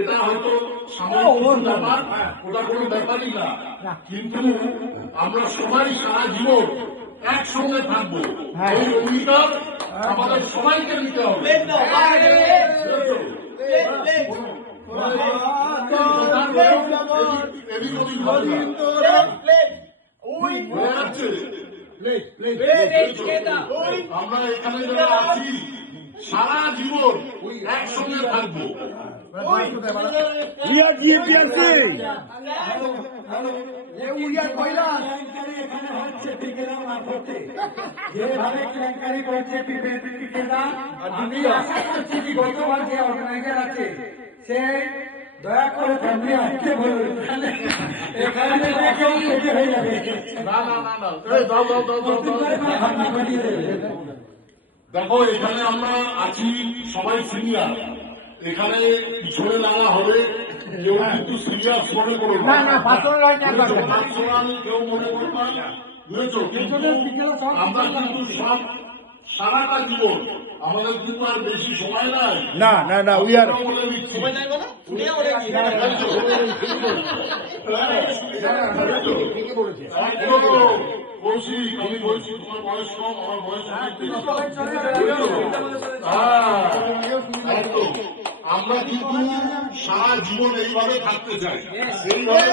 এটা হয়তো সাময়িক ব্যাপার, ওটা কোনো ব্যাপারই না, কিন্তু আমরা সবাই সারা জীবন একসঙ্গে থাকবো, এই অঙ্গীকার আমাদের সবাইকে নিতে হবে। আমরা এখানে যারা আছি সারা জীবন একসঙ্গে থাকবো। যেভাবে কেলেঙ্কারি করছে আমি আশা করছি যে গতবার যে অর্গানাইজার আছে সে দয়া করে ফ্যামিলি আসতে বলুন, এখানে হয়ে যাবে। না না না না, দেখো এখানে আমরা আছি সবাই সিনিয়র, এখানে পিছনে লাগা হবে, কেউ কিন্তু সিরিয়াস মনে করো না, পার্সোনাল কেউ মনে করো না, বুঝেছো? কিন্তু আমরা কিন্তু সব সারাটা জীবন, আমাদের কিন্তু আর বেশি সময় নাই। না না না, উই আর কৌশিক, আমি বলছি তোমার বয়স কম, আমার বয়স আমরা কিন্তু সারা জীবন এইভাবে থাকতে চাই, এইভাবে